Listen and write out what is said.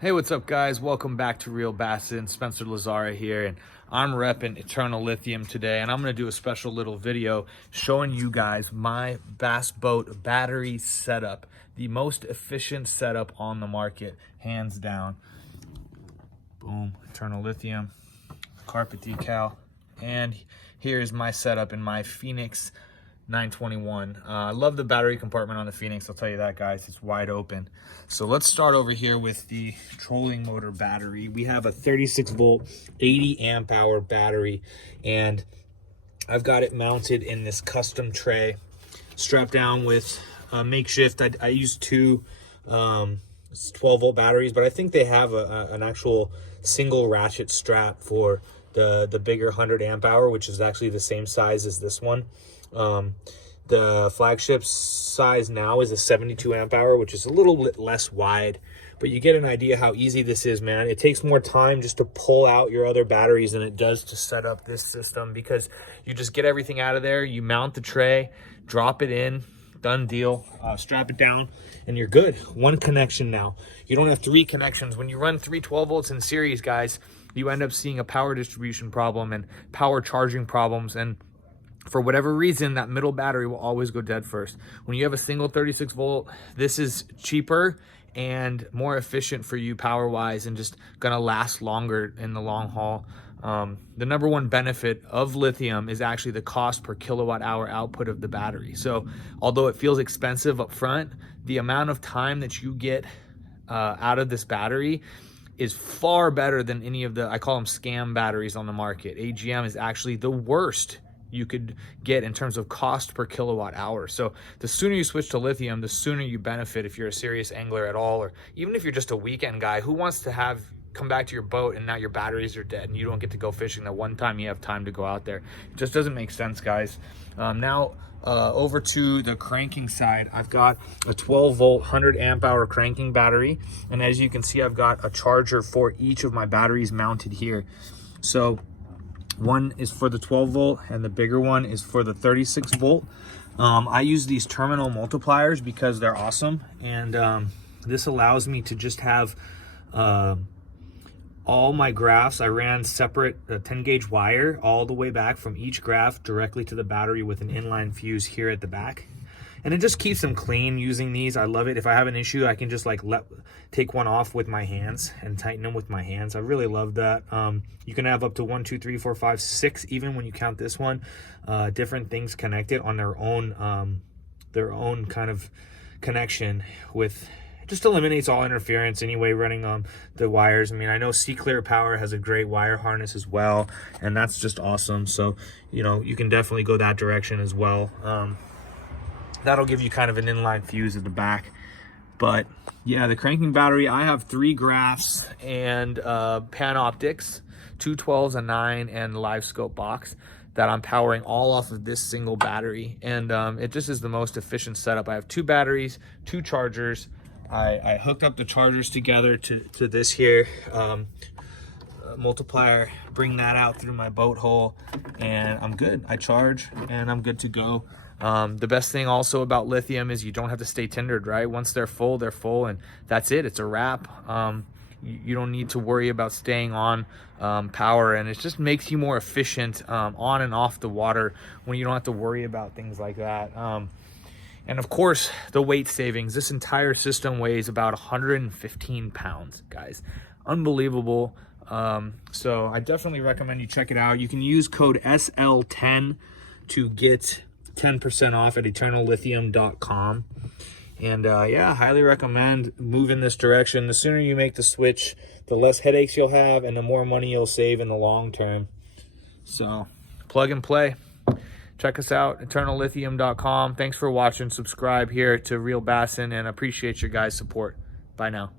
Hey, what's up, guys? Welcome back to Real Bassin. Spencer Lazara here, and I'm repping Eternal Lithium today, and I'm going to do a special little video showing you guys my bass boat battery setup, the most efficient setup on the market, hands down. Boom, Eternal Lithium, carpet decal, and here's my setup in my Phoenix 921. I love the battery compartment on the Phoenix, I'll tell you that, guys. It's wide open. So let's start over here with the trolling motor battery. We have a 36 volt 80 amp hour battery, and I've got it mounted in this custom tray, strapped down with a makeshift. I use two 12 volt batteries, but I think they have an actual single ratchet strap for the bigger 100 amp hour, which is actually the same size as this one. The flagship size now is a 72 amp hour, which is a little bit less wide, but you get an idea how easy this is, man. It takes more time just to pull out your other batteries than it does to set up this system, because you just get everything out of there, you mount the tray, drop it in, done deal, strap it down, and you're good. One connection now. You don't have three connections. When you run 3 12 volts in series, guys, you end up seeing a power distribution problem and power charging problems, and for whatever reason, that middle battery will always go dead first. When you have a single 36 volt, this is cheaper and more efficient for you power-wise, and just gonna last longer in the long haul. The number one benefit of lithium is actually the cost per kilowatt hour output of the battery. So although it feels expensive up front, the amount of time that you get out of this battery is far better than any of the, I call them scam batteries on the market. AGM is actually the worst you could get in terms of cost per kilowatt hour. So the sooner you switch to lithium, the sooner you benefit if you're a serious angler at all, or even if you're just a weekend guy. Who wants to come back to your boat and now your batteries are dead and you don't get to go fishing the one time you have time to go out there? It just doesn't make sense, guys. Now over to the cranking side, I've got a 12 volt 100 amp hour cranking battery, and as you can see, I've got a charger for each of my batteries mounted here. So one is for the 12 volt and the bigger one is for the 36 volt. I use these terminal multipliers because they're awesome, and this allows me to just have all my graphs. I ran separate 10 gauge wire all the way back from each graph directly to the battery with an inline fuse here at the back, and it just keeps them clean using these. I love it. If I have an issue, I can just like take one off with my hands and tighten them with my hands. I really love that. You can have up to 1 2 3 4 5 6, even when you count this one, different things connected on their own kind of connection. With just eliminates all interference anyway running on the wires. I mean, I know C Clear Power has a great wire harness as well, and that's just awesome. So you know, you can definitely go that direction as well. That'll give you kind of an inline fuse at the back. But yeah, the cranking battery, I have 3 graphs and pan optics, 2 12s, a 9, and live scope box that I'm powering all off of this single battery. And it just is the most efficient setup. I have 2 batteries, 2 chargers. I hooked up the chargers together to this here multiplier, bring that out through my boat hole, and I'm good. I charge and I'm good to go. The best thing also about lithium is you don't have to stay tendered, right? Once they're full, and that's it. It's a wrap. You don't need to worry about staying on power, and it just makes you more efficient on and off the water when you don't have to worry about things like that. And of course, the weight savings. This entire system weighs about 115 pounds, guys. Unbelievable. So I definitely recommend you check it out. You can use code SL10 to get 10% off at eternallithium.com. And yeah, highly recommend moving this direction. The sooner you make the switch, the less headaches you'll have and the more money you'll save in the long term. So plug and play. Check us out, eternallithium.com. Thanks for watching. Subscribe here to Real Bassin, and appreciate your guys' support. Bye now.